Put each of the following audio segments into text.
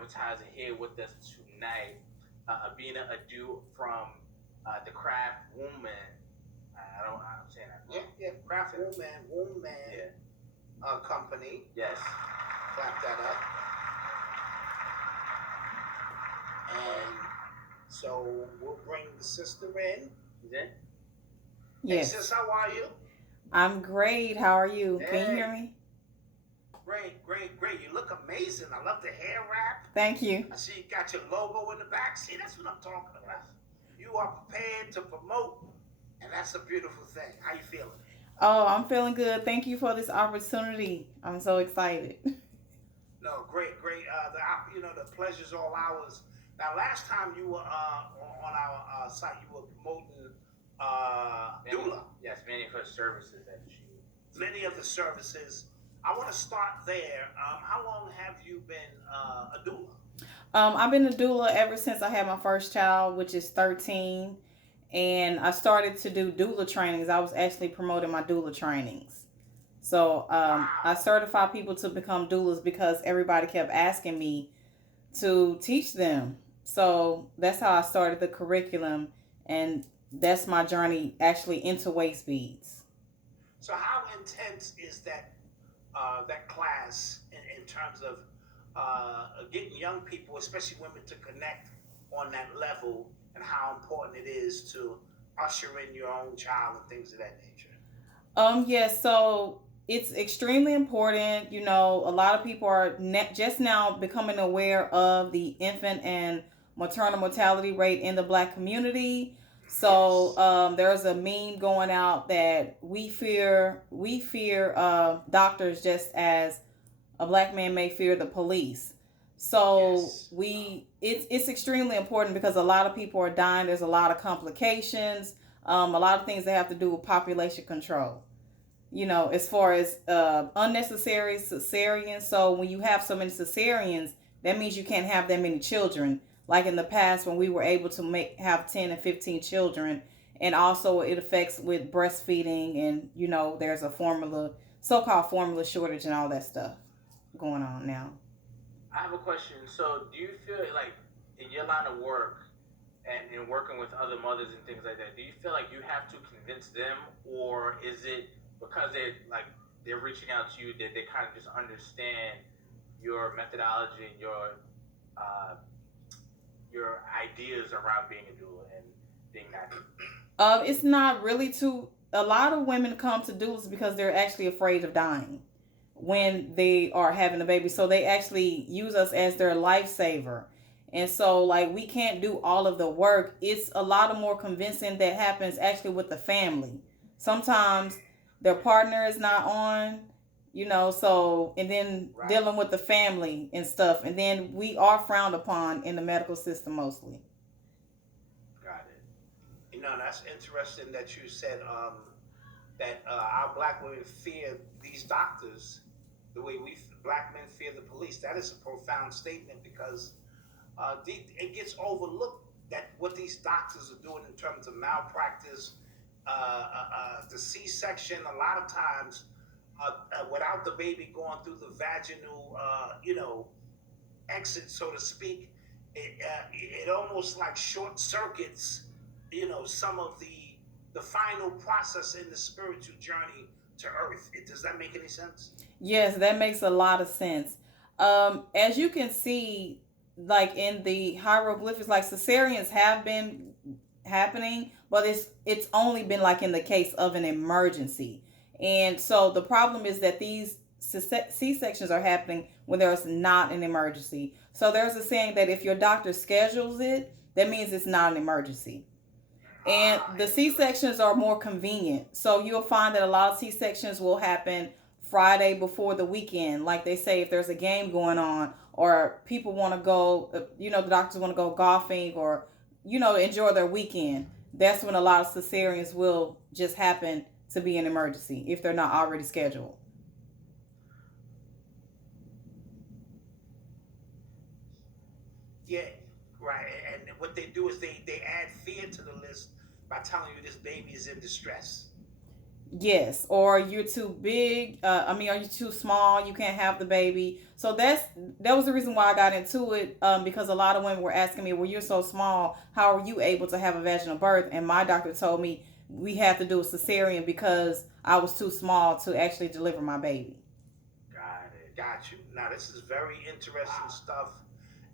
advertiser here with us tonight, Abena Adu from the CraftsWombman. I'm saying that. Yeah, CraftsWombman, Yeah. Company. Yes. Clap that up. And so we'll bring the sister in. Yeah. Yes. Hey, sis, how are you? I'm great. How are you? Hey. Can you hear me? Great. You look amazing. I love the hair wrap. Thank you. I see you got your logo in the back. See, that's what I'm talking about. You are prepared to promote, and that's a beautiful thing. How you feeling? Oh, I'm feeling good. Thank you for this opportunity. I'm so excited. No, great. The pleasure's all ours. Now, last time you were on our site, you were promoting Doula. Yes, many of her services that she. Many of the services. I want to start there. How long have you been a doula? I've been a doula ever since I had my first child, which is 13. And I started to do doula trainings. I was actually promoting my doula trainings. So Wow. I certify people to become doulas because everybody kept asking me to teach them. So that's how I started the curriculum. And that's my journey actually into Waistbeads. So how intense is that class in terms of getting young people, especially women, to connect on that level, and how important it is to usher in your own child and things of that nature? Yes, so it's extremely important. You know, a lot of people are just now becoming aware of the infant and maternal mortality rate in the Black community. So there's a meme going out that we fear doctors just as a Black man may fear the police. So it's extremely important because a lot of people are dying. There's a lot of complications, a lot of things that have to do with population control. You know, as far as unnecessary cesareans. So when you have so many cesareans, that means you can't have that many children. Like in the past when we were able to have 10 and 15 children. And also it affects with breastfeeding, and there's a so-called formula shortage and all that stuff going on now. I have a question. So, do you feel like in your line of work and in working with other mothers and things like that, do you feel like you have to convince them, or is it because they're reaching out to you that they kind of just understand your methodology and your ideas around being a doula and being that? It's not really too. A lot of women come to doulas because they're actually afraid of dying when they are having a baby. So they actually use us as their lifesaver. And so we can't do all of the work. It's a lot of more convincing that happens actually with the family. Sometimes their partner is not on, and then dealing with the family and stuff. And then we are frowned upon in the medical system mostly. Got it. That's interesting that you said that our Black women fear these doctors the way Black men fear the police. That is a profound statement because it gets overlooked that what these doctors are doing in terms of malpractice, the C-section, a lot of times without the baby going through the vaginal, exit, so to speak, it almost like short circuits, some of the final process in the spiritual journey to earth. Does that make any sense? Yes, that makes a lot of sense. As you can see, in the hieroglyphics, cesareans have been happening, but it's only been in the case of an emergency. And so the problem is that these C-sections are happening when there's not an emergency. So there's a saying that if your doctor schedules it, that means it's not an emergency. And the C-sections are more convenient. So you'll find that a lot of C-sections will happen Friday before the weekend. Like they say, if there's a game going on or people want to go, the doctors want to go golfing or, enjoy their weekend. That's when a lot of cesareans will just happen to be an emergency if they're not already scheduled. Yeah, right. And what they do is they add fear to the list by telling you this baby is in distress. Yes, or you're too big. Are you too small? You can't have the baby. So that was the reason why I got into it. Because a lot of women were asking me, "Well, you're so small. How are you able to have a vaginal birth?" And my doctor told me we had to do a cesarean because I was too small to actually deliver my baby. Got it. Got you. Now, this is very interesting stuff.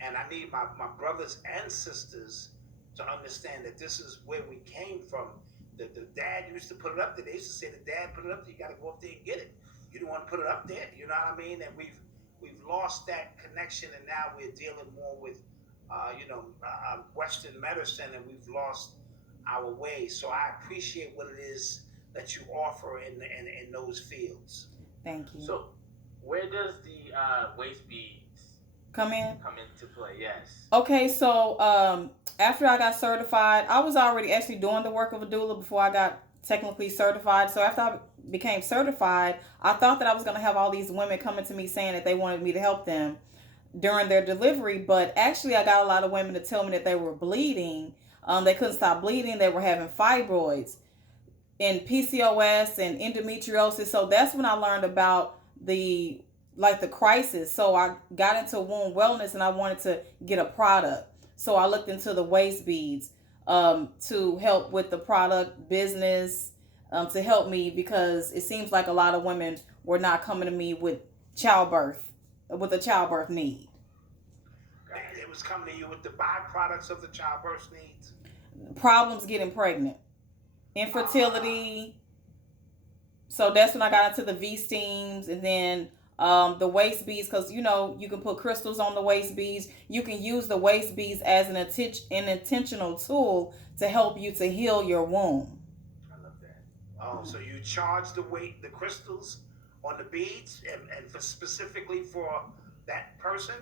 And I need my brothers and sisters to understand that this is where we came from. The dad used to put it up there. They used to say the dad put it up there. You got to go up there and get it. You don't want to put it up there. You know what I mean? And we've lost that connection, and now we're dealing more with, Western medicine, and we've lost our way. So I appreciate what it is that you offer in those fields. Thank you. So, where does the waist beads Come in. come into play? Yes. Okay, so after I got certified, I was already actually doing the work of a doula before I got technically certified. So after I became certified, I thought that I was going to have all these women coming to me saying that they wanted me to help them during their delivery, but actually I got a lot of women to tell me that they were bleeding. They couldn't stop bleeding. They were having fibroids and PCOS and endometriosis. So that's when I learned about the crisis. So I got into womb wellness and I wanted to get a product. So I looked into the waist beads to help with the product business, to help me because it seems like a lot of women were not coming to me with a childbirth need. It was coming to you with the byproducts of the childbirth needs. Problems getting pregnant, infertility. So that's when I got into the V steams and then the waist beads, because you can put crystals on the waist beads. You can use the waist beads as an intentional tool to help you to heal your womb. I love that. Oh, so you charge the crystals on the beads, and for specifically for that person?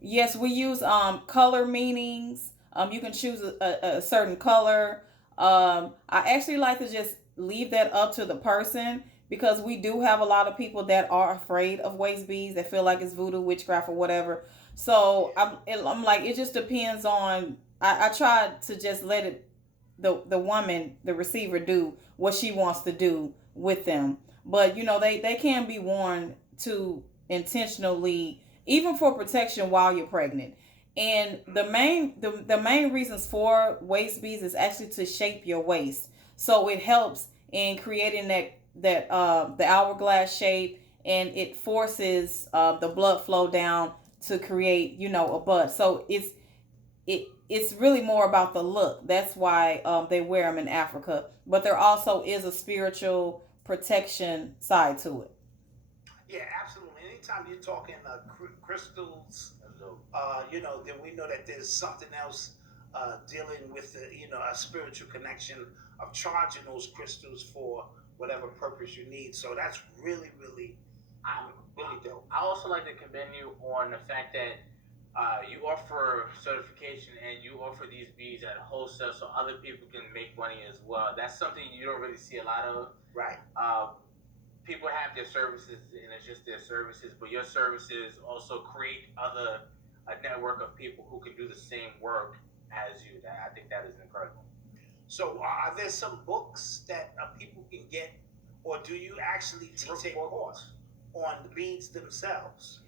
Yes, we use color meanings. You can choose a certain color. I actually like to just leave that up to the person because we do have a lot of people that are afraid of waist beads that feel like it's voodoo, witchcraft, or whatever. So I'm like, it just depends on. I try to just let the woman, the receiver, do what she wants to do with them. But they can be worn to intentionally, even for protection while you're pregnant. And the main reasons for waist beads is actually to shape your waist. So it helps in creating the hourglass shape, and it forces the blood flow down to create a butt. So it's really more about the look. That's why they wear them in Africa. But there also is a spiritual protection side to it. Yeah, absolutely. Anytime you're talking crystals, Hello. then we know that there's something else dealing with a spiritual connection of charging those crystals for whatever purpose you need. So that's really, really, I, really dope. I also like to commend you on the fact that you offer certification and you offer these beads at wholesale so other people can make money as well. That's something you don't really see a lot of. Right. People have their services and it's just their services, but your services also create a network of people who can do the same work as you. I think that is incredible. So are there some books that people can get, or do you actually teach a course on the beads themselves?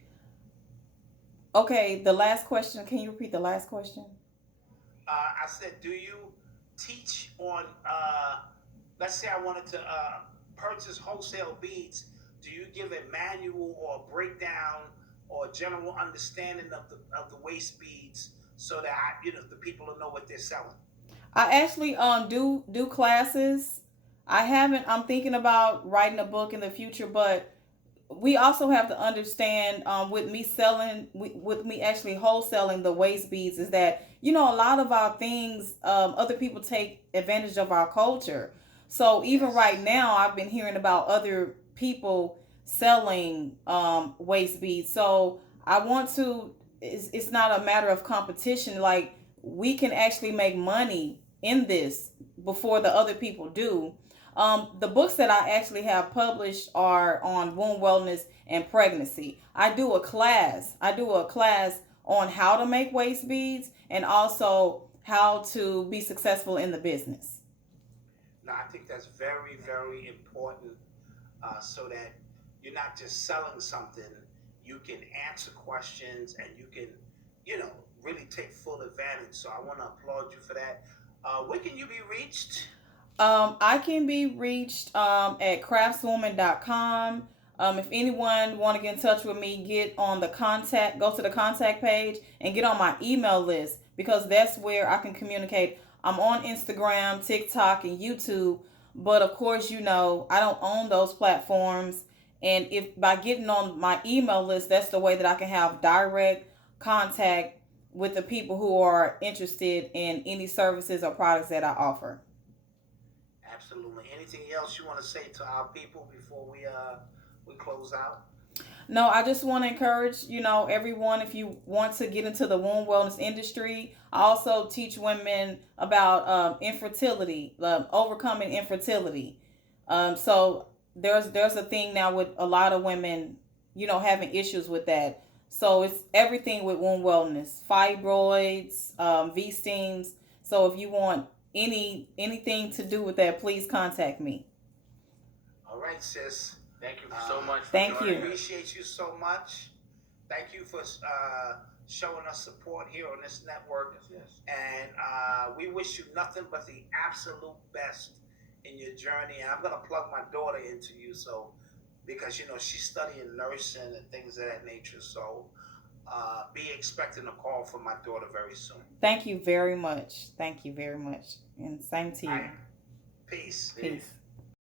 Okay, the last question. Can you repeat the last question? I said, do you teach on, let's say I wanted to purchase wholesale beads, do you give a manual or a breakdown or a general understanding of the waist beads so that the people will know what they're selling? I actually do classes. I'm thinking about writing a book in the future, but we also have to understand with me actually wholesaling the waist beads is that a lot of our things, other people take advantage of our culture. So even right now I've been hearing about other people selling waist beads. So I want to it's not a matter of competition. Like, we can actually make money in this before the other people do. The books that I actually have published are on womb wellness and pregnancy. I do a class. On how to make waist beads and also how to be successful in the business. No, I think that's very, very important, so that you're not just selling something. You can answer questions and you can, you know, really take full advantage. So I want to applaud you for that. Where can you be reached? I can be reached at CraftsWombman.com. If anyone want to get in touch with me, go to the contact page and get on my email list because that's where I can communicate. I'm on Instagram, TikTok, and YouTube, but of course, I don't own those platforms. And if by getting on my email list, that's the way that I can have direct contact with the people who are interested in any services or products that I offer. Absolutely. Anything else you want to say to our people before we close out? No, I just want to encourage, everyone, if you want to get into the womb wellness industry, I also teach women about infertility, overcoming infertility. So there's a thing now with a lot of women, having issues with that. So it's everything with womb wellness, fibroids, V-steams. So if you want anything to do with that, please contact me. All right, sis. Thank you so much. Thank you. Appreciate you so much. Thank you for showing us support here on this network. Yes. And we wish you nothing but the absolute best in your journey. And I'm gonna plug my daughter into you, so because she's studying nursing and things of that nature. So be expecting a call from my daughter very soon. Thank you very much. Thank you very much. And same to you. All right. Peace. Peace.